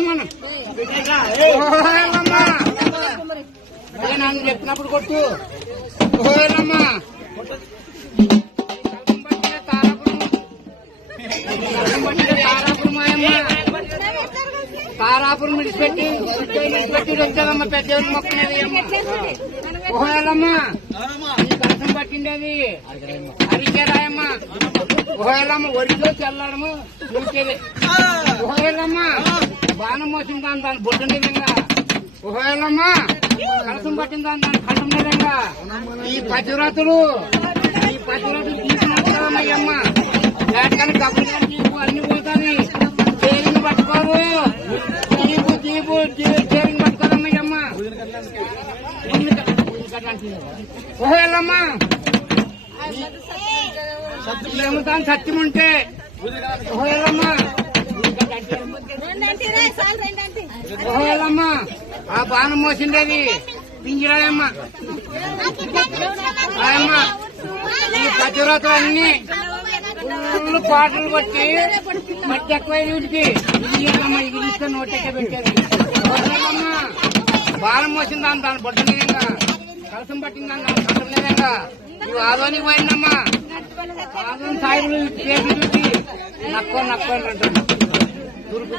రమ్మను నాకు చెప్పినప్పుడు కొట్టు ఓహేలమ్మా తారాపురం మాయమ్మ తారాపురం విడిచిపెట్టి వచ్చాదమ్మా పెద్ద మొక్కనేది ఓహేలమ్మా కలసం పట్టిండేది హరికేరాయమ్మ ఓహేలమ్మ ఒడిలో చల్లడము చూసేది ఓహేలమ్మా బాణం మోసిన దాని బొడ్డుండే విధంగా ఓహేలమ్మా కలసం పట్టిన దాని కళ్ళం విధంగా ఈ పతివ్రతులు తీసుకున్నామ్మయ్యమ్మ లేటకని కబులు కానీ జీపు అన్ని పోతాయి చేరిని పట్టుకోరు జీపు చేరిని పట్టుకోదమ్మయ్యమ్మ ఓహేలమ్మా ఏముతాను సత్యం ఉంటే ఓహేలమ్మా ఓహేలమ్మా ఆ బాణం మోసిండేది పింజరాయమ్మ ఆయమ్మ ఈ పతివ్రతలు అన్ని ఫుల్ పాటలు కొట్టి మట్టి ఎక్కువ వీటికి ఇది ఇస్తే నోటెక్క పెట్టారు ఓహేలమ్మా బాణం మోసిన దాని బొట్ట విధంగా కలసం పట్టిన దాని కలసం విధంగా ఇవి ఆదోనికి పోయిందమ్మా ఆదోని సాయిబులు చేసి చూసి నక్కో అంటారు తురుకు